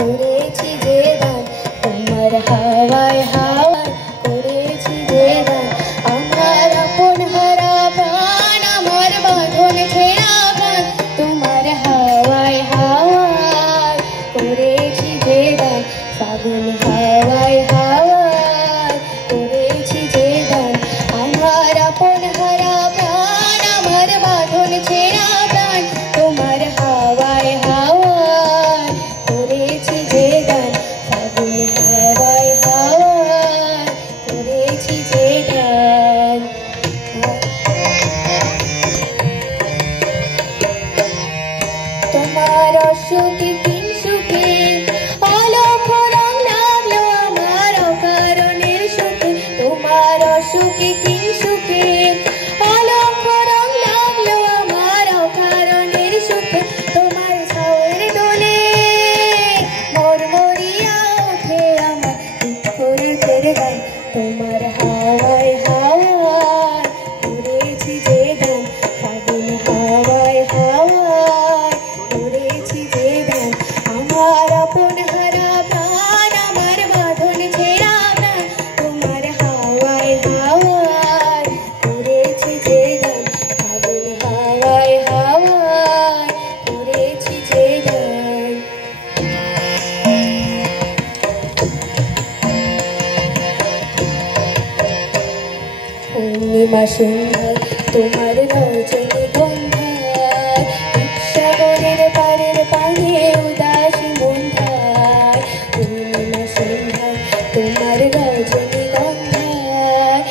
করেছি যে দান তোমার হাওয়ায় হাওয়ায় করেছি যে দান আমার আপন হারা প্রাণ আমার বাঁধন ছেঁড়া প্রাণ তোমার হাওয়ায় হাওয়ায় করেছি যে দান ফাগুন হাওয়ায় হাওয়ায় করেছি যে দান আমার আপন হারা প্রাণ আমার বাঁধন ছেঁড়া প্রাণ তোমার হাওয়ায় হাওয়ায় করেছি যে দান ফাগুন হাওয়ায় হাওয়ায় করেছি যে দান তোমার অসুখে তিন সুখে অলক্ষ রং লাগলো আমার অকারণের সুখে তোমার অসুখে তিন সুখে অলক্ষ রং লাগলো আমার অকারণের সুখে তোমার ছাওয়ের দোলে মরমরিয়া ওঠে আমার দুঃখের গান তোমার হাওয়ায় হাওয়ায় করেছি যে দান ফাগুন হাওয়ায় হাওয়ায় করেছি যে দান আমার আপন হারা প্রাণ আমার বাঁধন ছেঁড়া প্রাণ তোমার হাওয়ায় হাওয়ায় করেছি যে দান ফাগুন হাওয়ায় হাওয়ায় করেছি যে দান পূর্ণিমা সন্ধ্যায় তোমার রজনীগন্ধায় সাগরের পাড়ের পানে উদাসী মন্ধায় পূর্ণিমা সন্ধ্যায় তোমার রজনীগন্ধায়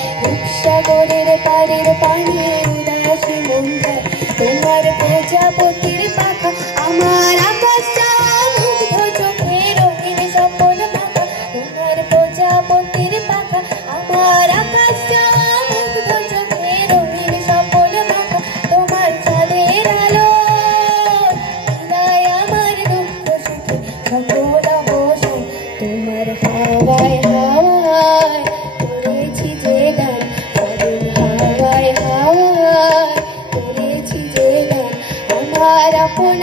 সাগরের পাড়ের পানে উদাসী মন্ধায় তোমার প্রজাপতির পাখা আমার আকাশ মুগ্ধ চোখে রঙিন স্বপ্ন পাখা তোমার প্রজাপতির পাখা আমার আকাশ মুগ্ধ চোখে রঙিন স্বপ্ন পাখা তোমার চাঁদের আলো হৃদয় আমার দুঃখ সুখে সকল অবসান তোমার হাওয়ায় হাওয়ায় করেছি যে দান ফাগুন হাওয়ায় হাওয়ায় করেছি যে দান আমার আপন